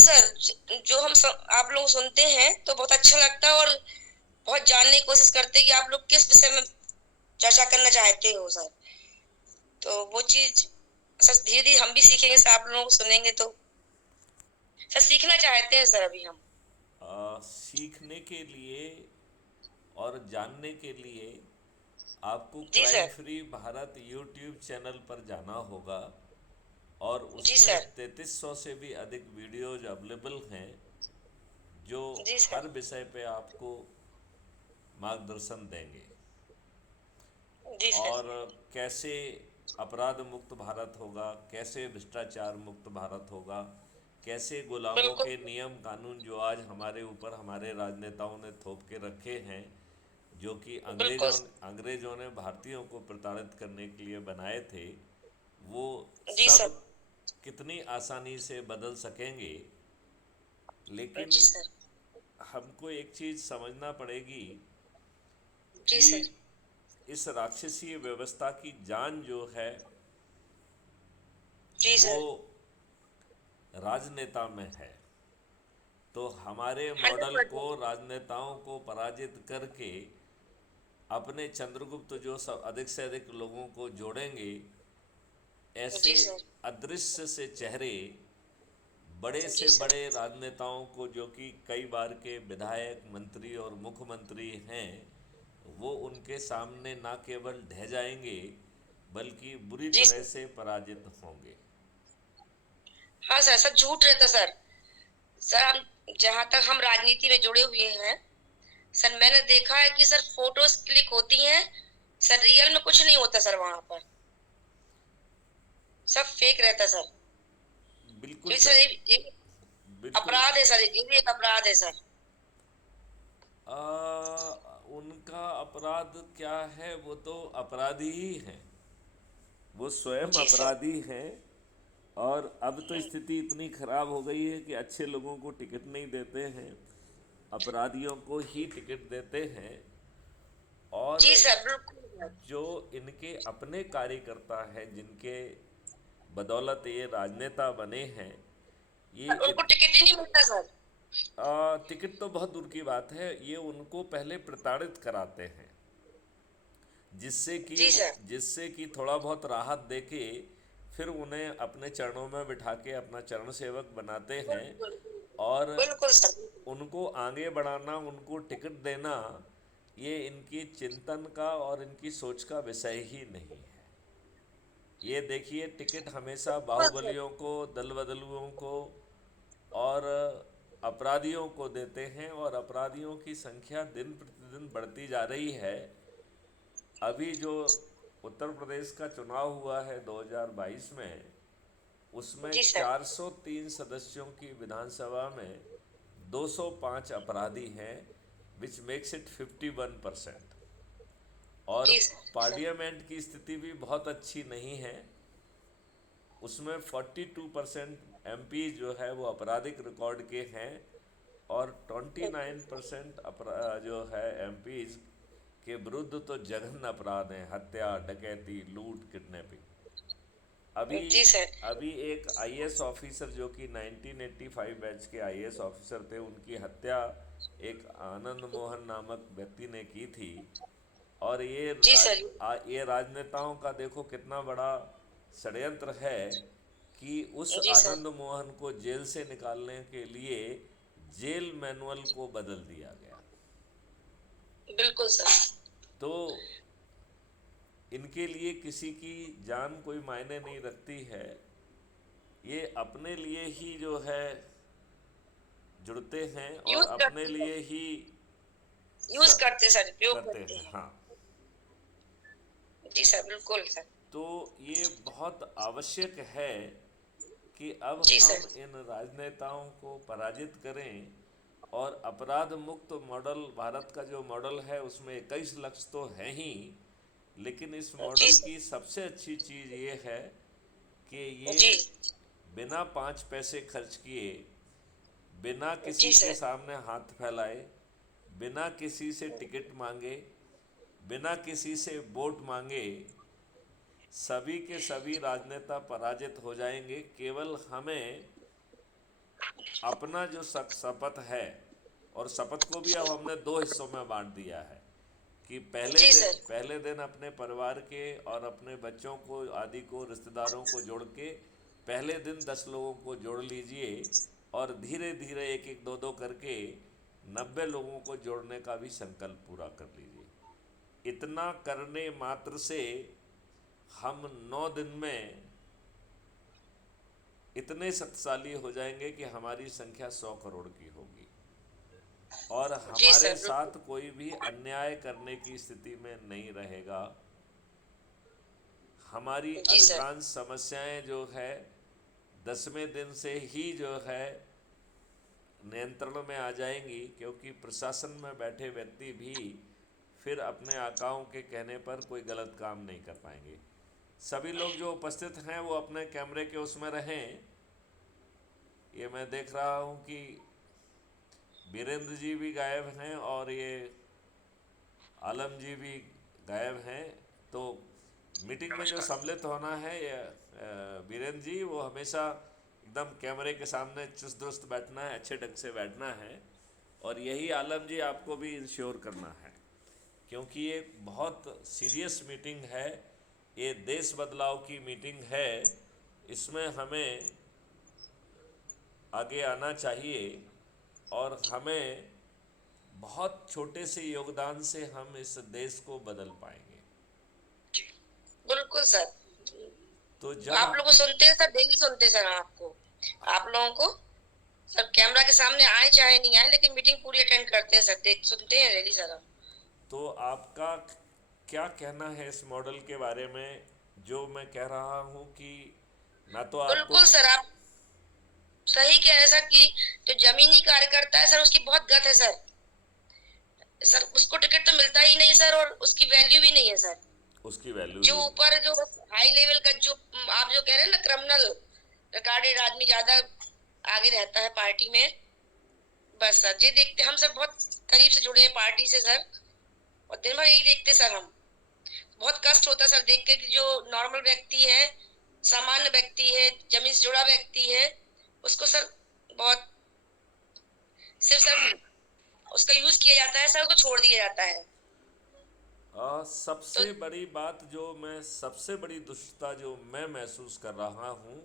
Sir, जो आप लोग सुनते हैं तो बहुत अच्छा लगता है, और बहुत जानने की कोशिश करते हैं कि आप लोग किस विषय में चर्चा करना चाहते हो सर। तो वो चीज सर धीरे धीरे हम भी सीखेंगे सर, आप लोगों को सुनेंगे तो सर सीखना चाहते हैं सर अभी हम। सीखने के लिए और जानने के लिए आपको जी crime sir. Free Bharat YouTube channel पर जाना होगा और जी उसमें सर। 3300 से भी अधिक वीडियोज अवेलेबल हैं जो जी सर। हर विषय पे आपको मार्गदर्शन देंगे। जी सर। और कैसे अपराध मुक्त भारत होगा, कैसे भ्रष्टाचार मुक्त भारत होगा, कैसे गुलामों बिल्कुल। के नियम कानून जो आज हमारे ऊपर हमारे राजनेताओं ने थोप के रखे हैं, जो कि बिल्कुल। अंग्रेजों ने भारतीयों को प्रताड़ित करने के लिए बनाए थे, वो जी सब सर। कितनी आसानी से बदल सकेंगे। लेकिन जी सर। हमको एक चीज़ समझना पड़ेगी जी कि सर। इस राक्षसीय व्यवस्था की जान जो है जी वो सर। राजनेता में है। तो हमारे हंड्रेड मॉडल को, परसेंट राजनेताओं को पराजित करके अपने चंद्रगुप्त जो सब अधिक से अधिक लोगों को जोड़ेंगे, ऐसे जी सर। अदृश्य से चेहरे बड़े जी से सर। बड़े राजनेताओं को, जो कि कई बार के विधायक, मंत्री और मुख्यमंत्री हैं, वो उनके सामने ना केवल ढह जाएंगे बल्कि बुरी जी तरह सर। से पराजित होंगे। हाँ सर, सब झूठ रहता सर। सर हम, जहां तक हम राजनीति में जुड़े हुए हैं सर, मैंने देखा है कि सर फोटोज क्लिक होती हैं सर, रियल में कुछ नहीं होता सर वहां पर, सब फेक रहता सर। बिल्कुल तो सर। सर ये बिल्कुल। अपराध है सर, ये भी एक अपराध है सर। उनका अपराध क्या है, वो तो अपराधी ही हैं, वो स्वयं जी सर। अपराधी हैं। और अब तो स्थिति इतनी खराब हो गई है कि अच्छे लोगों को टिकट नहीं देते हैं, अपराधियों को ही टिकट देते हैं। और जी सर, बिल्कुल सर। जो इनके अपने कार्यकर्ता हैं, जिनके बदौलत ये राजनेता बने हैं, ये उनको टिकट ही नहीं मिलता सर। टिकट तो बहुत दूर की बात है, ये उनको पहले प्रताड़ित कराते हैं, जी सर। जिससे कि थोड़ा बहुत राहत देके फिर उन्हें अपने चरणों में बिठा के अपना चरण सेवक बनाते हैं। बिल्कुल। और बिल्कुल सर। उनको आगे बढ़ाना, उनको टिकट देना, ये इनकी चिंतन का और इनकी सोच का विषय ही नहीं है। ये देखिए, टिकट हमेशा बिल्कुल सर। बाहुबलियों को, दल बदलुओं को और अपराधियों को देते हैं, और अपराधियों की संख्या दिन प्रतिदिन बढ़ती जा रही है। अभी जो उत्तर प्रदेश का चुनाव हुआ है 2022 में, उसमें जी सर। 403 सदस्यों की विधानसभा में 205 अपराधी हैं, विच मेक्स इट 51%। और जी सर। पार्लियामेंट की स्थिति भी बहुत अच्छी नहीं है, उसमें 42% एमपी जो है वो आपराधिक रिकॉर्ड के हैं, और 29% जो है एमपीज के विरुद्ध तो जघन्य अपराध हैं, हत्या, डकैती, लूट, किडनैपिंग। अभी जी सर। अभी एक आईएएस ऑफिसर जो कि 1985 बैच के आईएएस ऑफिसर थे, उनकी हत्या एक आनंद मोहन नामक व्यक्ति ने की थी। और जी सर। ये राजनेताओं का देखो कितना बड़ा षड्यंत्र है कि उस जी सर। आनंद मोहन को जेल से निकालने के लिए जेल मैनुअल को बदल दिया गया। बिल्कुल सर। तो इनके लिए किसी की जान कोई मायने नहीं रखती है, ये अपने लिए ही जो है जुड़ते हैं और यूज अपने करते सर। लिए ही यूज सब करते सर, उपयोग करते करते हैं। हैं। हाँ। जी सर, बिल्कुल सर। तो ये बहुत आवश्यक है कि अब जी हम सर। इन राजनेताओं को पराजित करें, और अपराध मुक्त मॉडल, भारत का जो मॉडल है उसमें 21 लक्ष्य तो हैं ही, लेकिन इस जी मॉडल सर। की सबसे अच्छी चीज़ ये है कि ये जी। बिना 5 पैसे खर्च किए, बिना किसी जी के सर। सामने हाथ फैलाए, बिना किसी से टिकट मांगे, बिना किसी से वोट मांगे, सभी के सभी राजनेता पराजित हो जाएंगे। केवल हमें अपना जो शपथ है, और शपथ को भी अब हमने दो हिस्सों में बांट दिया है कि जी सर। पहले दिन अपने परिवार के और अपने बच्चों को आदि को, रिश्तेदारों को जोड़ के पहले दिन 10 लोगों को जोड़ लीजिए, और धीरे धीरे एक एक दो दो करके 90 लोगों को जोड़ने का भी संकल्प पूरा कर लीजिए। इतना करने मात्र से हम 9 दिन में इतने शक्तिशाली हो जाएंगे कि हमारी संख्या 100 करोड़ की होगी, और जी हमारे सर बिल्कुल। साथ कोई भी अन्याय करने की स्थिति में नहीं रहेगा। हमारी जी सर। अधिकांश समस्याएं जो है 10वें दिन से ही जो है नियंत्रण में आ जाएंगी, क्योंकि प्रशासन में बैठे व्यक्ति भी फिर अपने आकाओं के कहने पर कोई गलत काम नहीं कर पाएंगे। सभी लोग जो उपस्थित हैं वो अपने कैमरे के उसमें रहें। ये मैं देख रहा हूँ कि वीरेंद्र जी भी गायब हैं और ये आलम जी भी गायब हैं। तो मीटिंग में जो सम्मिलित होना है, वीरेंद्र जी, वो हमेशा एकदम कैमरे के सामने चुस्त दुरुस्त बैठना है, अच्छे ढंग से बैठना है, और यही आलम जी आपको भी इंश्योर करना है, क्योंकि ये बहुत सीरियस मीटिंग है, ये देश बदलाव की मीटिंग है। इसमें हमें आगे आना चाहिए, और हमें बहुत छोटे से योगदान से हम इस देश को बदल पाएंगे। बिल्कुल सर। तो जब आप लोग को सुनते हैं सर, डेली सुनते हैं सर हम आपको, आप लोगों को सर, कैमरा के सामने आए चाहे नहीं आए, लेकिन मीटिंग पूरी अटेंड करते हैं सर, देख सुनते हैं डेली सर हम। तो आपका क्या कहना है इस मॉडल के बारे में, जो मैं कह रहा हूँ कि ना तो आपको। बिल्कुल सर, आप सही कह रहे हैं सर कि जो जमीनी कार्यकर्ता है सर, उसकी बहुत गत है सर। सर उसको टिकट तो मिलता ही नहीं सर, और उसकी वैल्यू भी नहीं है सर। उसकी वैल्यू जो ही नहीं। ऊपर जो हाई लेवल का, जो आप जो कह रहे हैं ना, क्रिमिनल रिकॉर्डेड आदमी ज्यादा आगे रहता है पार्टी में। बस सर ये देखते, हम सर बहुत करीब से जुड़े हैं पार्टी से सर, और दिन भर यही देखते सर हम। बहुत कष्ट होता है सर देख के कि जो नॉर्मल व्यक्ति है, सामान्य व्यक्ति है, जमीन से जुड़ा व्यक्ति है, उसको सर बहुत सिर्फ सर उसका यूज किया जाता है सर, उसको छोड़ दिया जाता है। तो सबसे बड़ी बात, जो मैं सबसे बड़ी दुष्टता जो मैं महसूस कर रहा हूँ,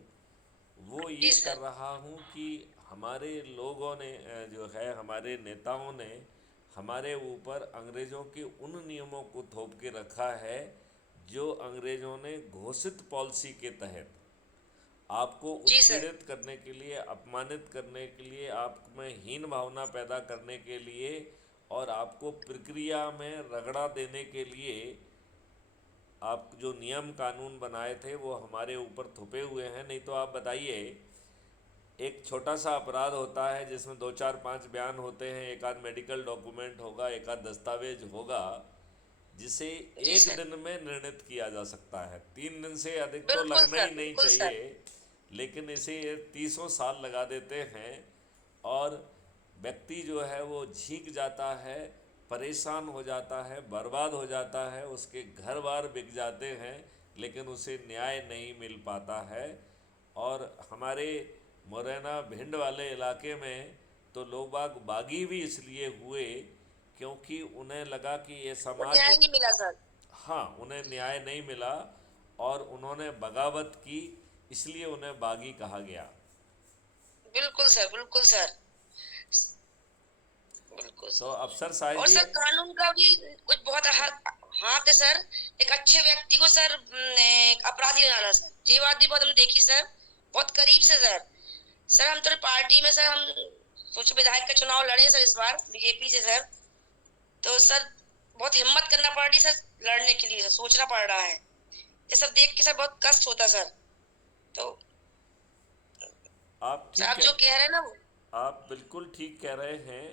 वो जी ये कर सर। रहा हूँ कि हमारे लोगों ने, जो है हमारे नेताओं ने हमारे ऊपर अंग्रेज़ों के उन नियमों को थोप के रखा है जो अंग्रेज़ों ने घोषित पॉलिसी के तहत आपको जी सर। उत्पीड़ित करने के लिए, अपमानित करने के लिए, आप में हीन भावना पैदा करने के लिए, और आपको प्रक्रिया में रगड़ा देने के लिए आप जो नियम कानून बनाए थे वो हमारे ऊपर थोपे हुए हैं। नहीं तो आप बताइए, एक छोटा सा अपराध होता है जिसमें 2 4 5 बयान होते हैं, एक आध मेडिकल डॉक्यूमेंट होगा, एक आध दस्तावेज होगा, जिसे जी एक सर। दिन में निर्णित किया जा सकता है। 3 दिन से अधिक तो बिल्कुल लगना सर, ही नहीं बिल्कुल सर। चाहिए, लेकिन इसे 30 साल लगा देते हैं, और व्यक्ति जो है वो झीक जाता है, परेशान हो जाता है, बर्बाद हो जाता है, उसके घर बार बिक जाते हैं, लेकिन उसे न्याय नहीं मिल पाता है। और हमारे मुरैना भिंड वाले इलाके में तो लोग बागी भी इसलिए हुए क्योंकि उन्हें लगा कि ये वो समाज, न्याय नहीं मिला सर। हाँ, उन्हें न्याय नहीं मिला, और उन्होंने बगावत की, इसलिए उन्हें बागी कहा गया। बिल्कुल सर, बिल्कुल सर, बिल्कुल तो सर। अफसर साहब और जी। सर कानून का भी कुछ बहुत हाथ है सर। एक अच्छे व्यक्ति को सर एक अपराधी बनाना सर, ये बात भी बहुत हमने देखी सर, बहुत करीब से सर। सर हम तो पार्टी में सर, हम सोचे विधायक का चुनाव लड़े सर इस बार बीजेपी से सर। तो सर बहुत हिम्मत करना पड़ रही सर लड़ने के लिए, सर सोचना पड़ रहा है। ये सब देख के सर बहुत कष्ट होता सर। तो आप सर ठीक आप है, जो कह रहे हैं ना वो। आप बिल्कुल ठीक कह रहे हैं।